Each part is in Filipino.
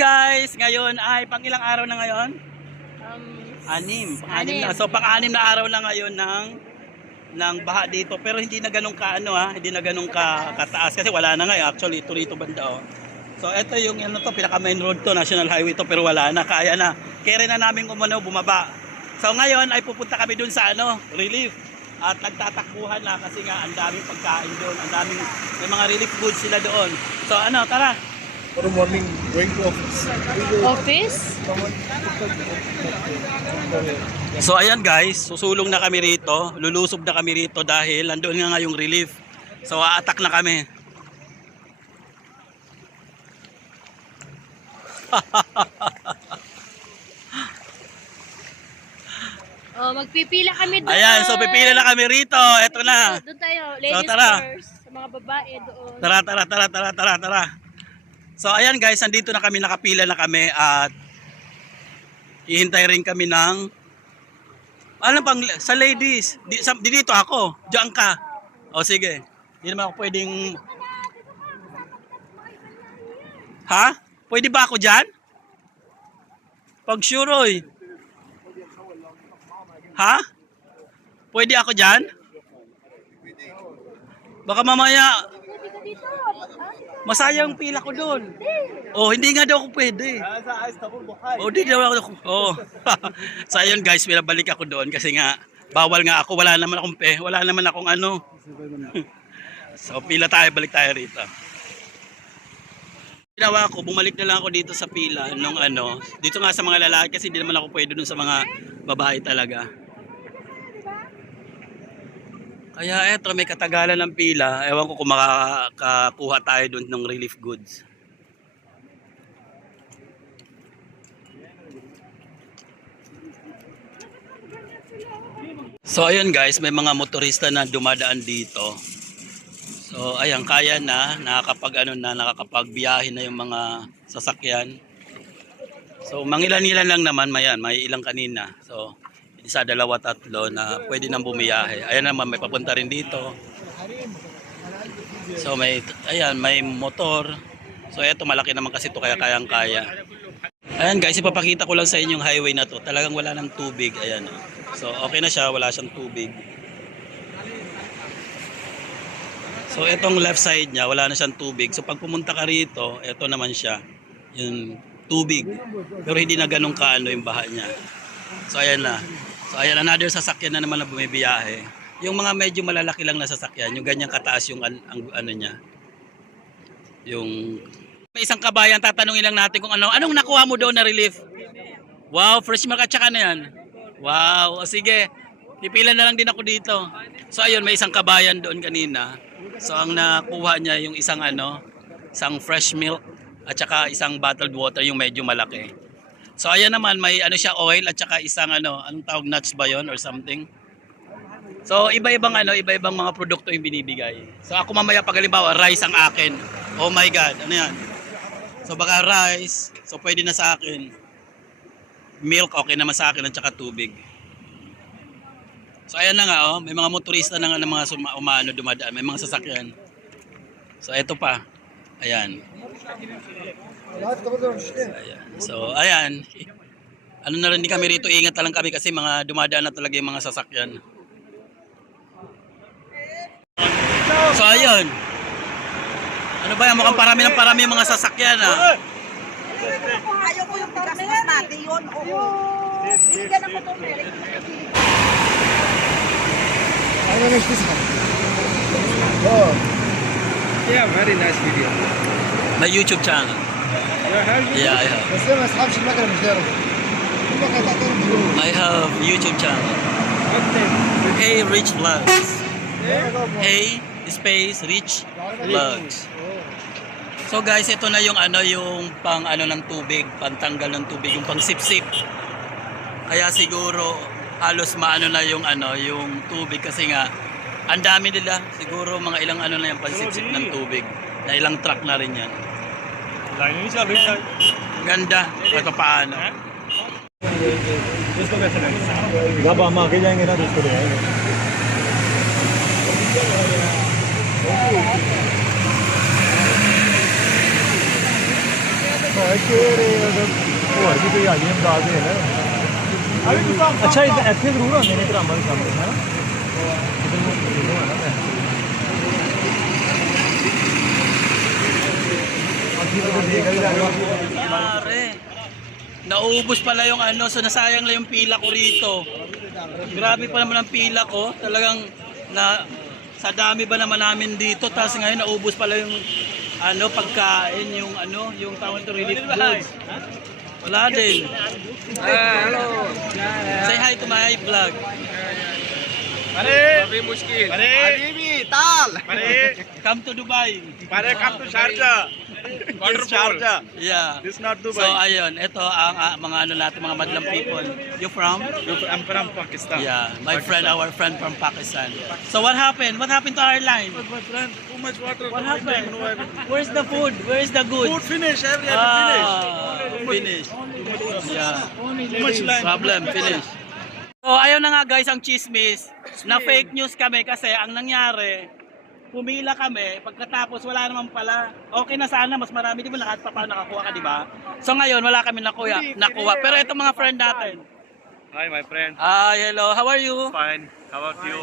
guys, ngayon ay pang ilang araw na ngayon? Anim. Anim na. So pang-anim na araw na ngayon ng baha dito, pero hindi na ganun ka hindi na ganun ka kataas kasi wala na nga actually ito rito banda. So ito yung pinaka main road to, national highway to, pero wala na, kaya na. Kaya na namin bumaba. So ngayon ay pupunta kami dun sa relief. At nagtatakbuhan na kasi nga ang daming pagkain doon, may mga relief goods sila doon. So tara. For morning, going to office. Office? So ayan guys, susulong na kami rito, lulusob na kami rito dahil nandoon nga yung relief. So a-attack na kami. Magpipila kami doon. Ayan, so pipila na kami rito. Ito na. Doon tayo, ladies tara. first. Sa mga babae doon. Tara. So ayan guys, andito na kami, nakapila na kami at hihintay rin kami ng sa ladies. Dito ako, diyan ka. O sige. Hindi naman ako pwedeng Pwede ba ako diyan? Pag sure. Pwede ako diyan? Baka mamaya masayang pila ko doon. Hindi nga daw ako pwede. Hindi daw ako. So ayun guys, pinabalik ako doon kasi nga bawal nga ako, wala naman akong So pila tayo, balik tayo rito. Ginawa ko, bumalik na lang ako dito sa pila dito nga sa mga lalaki kasi hindi naman ako pwede doon sa mga babae talaga. Kaya eto, may katagalan ng pila. Ewan ko kung makakakuha tayo doon ng relief goods. So ayun guys, may mga motorista na dumadaan dito. So ayan, kaya na, nakakapagbiyahe na yung mga sasakyan. So mangilan-ilan lang naman, may ilang kanina. So isa, dalawa, tatlo na pwede nang bumiyahe. Ayan naman, may papunta rin dito. So may motor. So eto, malaki naman kasi ito, kaya kayang-kaya. Ayan guys, ipapakita ko lang sa inyo yung highway na to. Talagang wala ng tubig. Ayan. So okay na siya, wala siyang tubig. So etong left side niya, wala na siyang tubig. So pag pumunta ka rito, eto naman siya, yung tubig. Pero hindi na ganun yung baha niya. So ayan na. So ayan, another sasakyan na naman na bumibiyahe. Yung mga medyo malalaki lang na sasakyan, yung ganyang kataas yung niya. Yung may isang kabayan, tatanungin lang natin kung anong nakuha mo doon na relief. Wow, fresh milk at saka na yan. Wow, sige. Pipila na lang din ako dito. So ayun, may isang kabayan doon kanina. So ang nakuha niya yung isang fresh milk at saka isang bottled water, yung medyo malaki. So ayan naman, may siya, oil at saka isang anong tawag, nuts ba yon or something. So iba-ibang mga produkto yung binibigay. So ako mamaya pag halimbawa rice ang akin. Oh my god, ano yan? So baka rice, so pwede na sa akin. Milk okay naman sa akin at saka tubig. So ayan na nga, may mga motorista na nga ng mga dumadaan, may mga sasakyan. So eto pa. Ayan. So ayan. Na rin din kami rito, ingat na lang kami kasi mga dumadaan na talaga yung mga sasakyan. So ayun. Ano ba yan? Mukhang parami yung mga sasakyan Ayaw ko yung tigas mas natin yun. Oo. Bigyan ako itong meron. Yeah, very nice video. My YouTube channel. Yeah, I have. I have YouTube channel. Hey Rich Vlogs. Hey space Rich Vlogs. So guys, ito na yung yung pang ng tubig, pantanggal ng tubig, yung pang sip-sip. Kaya siguro halos na yung yung tubig kasi nga ang dami nila, siguro mga ilang na yung pansip-sip ng tubig. Na ilang truck na rin yan. Ganda, kahit paano. ਹੋਰ ਵੀ ਕੋਈ ਆਈਏ ਦੱਸ ਦੇ ਨਾ ਅੱਛਾ ਇੱਥੇ ਜ਼ਰੂਰ ਆਉਂਦੇ ਨੇ ਡਰਾਮਾ ਦੇ ਸਾਹਮਣੇ ਹੈ Pare, naubos pala yung ano, so nasayang lang yung pila ko rito. Grabe pa naman ang pila ko. Talagang sa dami ba naman namin dito, tapos ngayon naubos pala yung ano, pagkain, yung ano, yung tawag to relief goods. Wala din. hello Say hi to my vlog. अरे अभी मुश्किल अरे Habibi, tal. Come to Dubai. अरे come to Sharjah Sharjah Yeah. this not So ayun, ito ang mga ano natin, mga Madlang people. You from? I'm from Pakistan Yeah, our friend from Pakistan. So what happened? What happened to our line? my friend too much water What happened? Where's the food? Where's the goods? food finish every Finish. Yeah. too much line Problem, finish. So ayun na nga guys, ang chismis na fake news kami kasi ang nangyari, pumila kami, pagkatapos wala naman pala. Okay na sana, mas marami, di ba lahat pa paano nakakuha ka, di ba? So ngayon wala kami nakuha. Pero itong mga friend natin. hi my friend Hello, how are you? fine how about you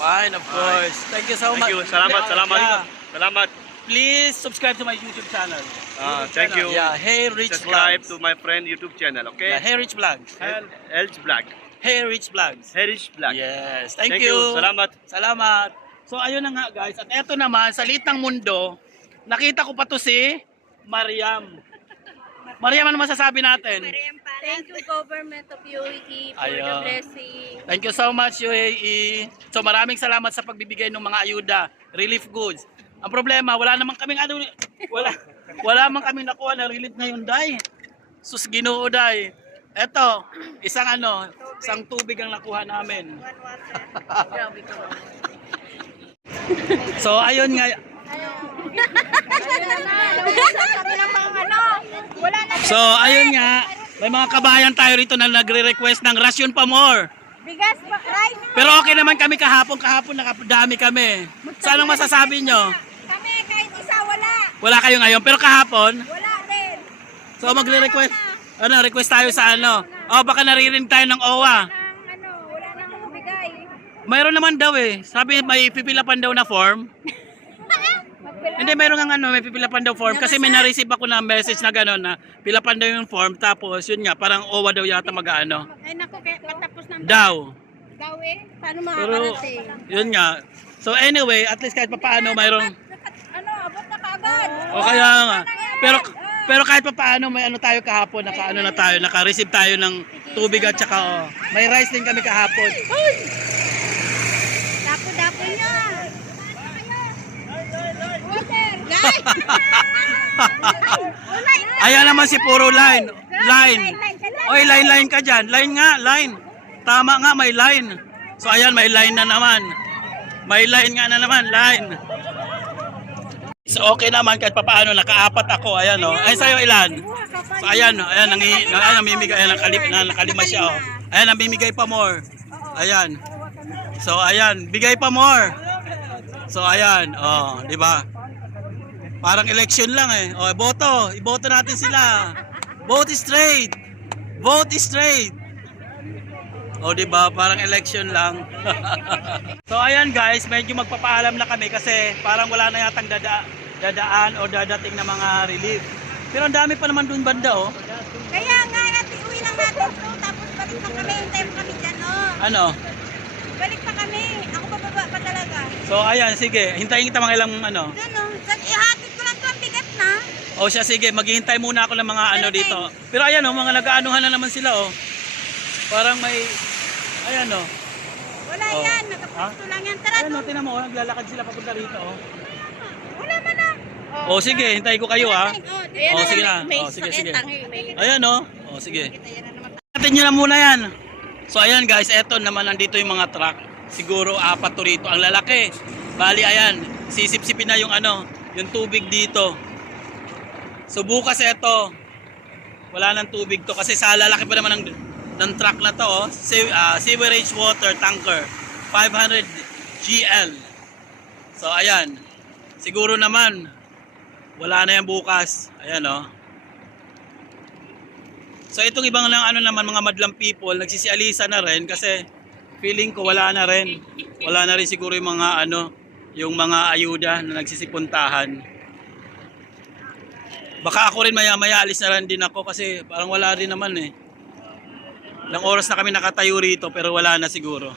Fine, of course. Thank you so much. thank you salamat Yeah. salamat Please subscribe to my YouTube channel. thank you Yeah, Hey Rich subscribe Vlogs. to my friend YouTube channel Yeah, okay Hey Rich Vlogs. Elch Black Hey Rich Vlogs. Herish Black Yes, thank Thank you. you. Salamat. Salamat. So ayun na nga guys, at eto naman sa Litang Mundo, nakita ko pa to si Mariam. Mariam, ano masasabi natin? Thank you, government of UAE, for the Ayun. blessing. Thank you so much UAE. So maraming salamat sa pagbibigay ng mga ayuda, relief goods. Ang problema, wala naman kaming ano, wala man kaming nakuha na relief ngayon, Day. Sus Ginoo, Day. Eto, isang tubig ang nakuha namin. So ayun nga, so ayun nga, may mga kabayan tayo rito na nagre-request ng rasyon pa more. Bigas, rice. Pero okay naman kami kahapon nakadami kami. So anong masasabi nyo? Kami, kahit isa, wala. Wala kayo ngayon, pero kahapon, Wala din. so magre-request, request tayo sa ano. Baka naririnig tayo ng OWA. Wala nang bigay. Mayroon naman daw eh. Sabi may pipilapan daw na form. Hindi, mayroon nga may pipilapan daw form. Kasi may na-receive ako na message na gano'n na pilapan daw yung form. Tapos yun nga, parang OWA daw yata mag-ano. Ay, naku, katapos ng Daw. daw eh. Paano Pero makakarating? yun nga. So anyway, at least kahit papaano mayroong. Abot na kaagad. O kaya nga. Pero kahit papaano may ano tayo kahapon, naka-receive tayo ng tubig at saka may rice din kami kahapon. Dapo-dapo niya. Water. Guys! Ayan naman si puro line. Oy, line ka dyan. Line nga, line. Tama nga, may line. So ayan, may line na naman. May line nga na naman, line. So okay naman kahit papaano, nakaapat ako. Ayan o. Ay sa'yo ilan? So ayan, namimigay. Ayan, nakalima siya o. Ayan, namimigay pa more. Ayan. So ayan, bigay pa more. So ayan, di ba? Parang election lang eh. Iboto natin sila. Vote straight. Vote straight. Di ba? Parang election lang. So ayan guys, medyo magpapaalam na kami kasi parang wala na yatang dadaan o dadating na mga relief. Pero ang dami pa naman dun banda oh. Kaya nga, uwi lang natin to. Tapos balik pa kami. Hintayin mo kami dyan, Ano? Balik pa kami. Ako bababa pa talaga. So ayan, sige. Hintayin kita mga ilang ano. Dyan ihatid ko lang to ang bigat na. O siya, sige. Maghihintay muna ako ng mga ano dito. Pero ayan mga nag-aanuhan na naman sila oh. Parang may, ayan oh. Wala yan. Nakapusto lang yan. Tara Ayan to. oh, tinan mo oh. Naglalakad sila papunta rito oh. Wala man na. O sige, hintayin ko kayo ha. Ayan Oh, sige na. May Oh, sige, sakit, sige. tangi. Ayan oh. O sige. Natin nyo na muna yan. So ayan guys, eto naman nandito yung mga truck. Siguro 4 to rito. Ang lalaki. Bali ayan, sisip-sipin na yung yung tubig dito. So bukas eto, wala nang tubig to kasi sa lalaki pa naman ng truck na to oh. Sewerage water tanker 500 GL. So ayan, siguro naman wala na yan bukas. Ayan oh. So itong ibang lang ano naman mga madlang people, nagsisialisa na rin kasi feeling ko wala na rin. Wala na rin siguro yung mga ano, yung mga ayuda na nagsisipuntahan. Baka ako rin maya-maya alis na rin din ako kasi parang wala rin naman eh. Ilang oras na kami nakatayo rito pero wala na siguro.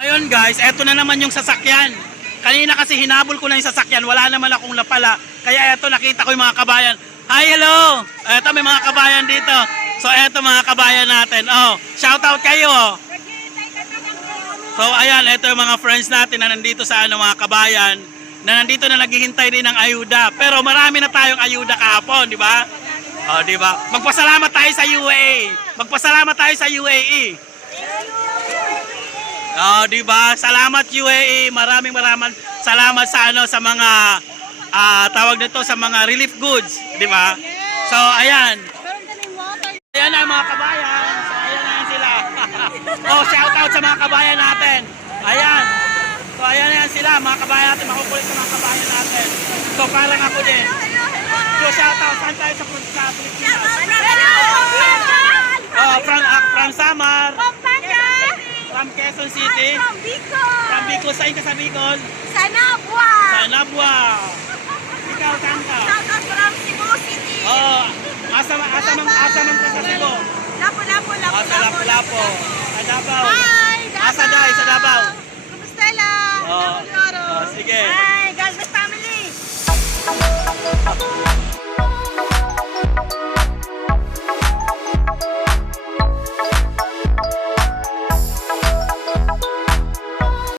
Ayun guys, eto na naman yung sasakyan. Kanina kasi hinabol ko na yung sasakyan, wala naman akong napala. Kaya eto nakita ko yung mga kabayan. Hi, hello! Eto may mga kabayan dito. So eto mga kabayan natin. Oh, shout out kayo. Oh. So ayan, eto yung mga friends natin na nandito sa ano mga kabayan na nandito na naghihintay din ng ayuda. Pero marami na tayong ayuda kahapon, di ba? Oh, di ba? Magpasalamat tayo sa UAE. Magpasalamat tayo sa UAE. Oh, di ba? Salamat UAE. Maraming salamat sa ano sa mga tawag nito sa mga relief goods, di ba? So ayan. Ayan na mga kabayan. So ayan na yan sila. Oh, shout out sa mga kabayan natin. Ayan. So ayan na yan sila, mga kabayan natin, makukulit sa mga kabayan natin. So parang ako din. So shout out, saan tayo sa Pilipinas? Oh, from Samar. From Quezon City. From Bicol. Saan ka sa Bicol? Sa Nabwa. Sa Nabwa. Ikaw, saan ka? From Cebu City. Oh, asa man ka sa Cebu? Lapu-lapu. Sa Lapu-Lapu. Sa Davao. Hi, Davao. Asa dahil sa Davao?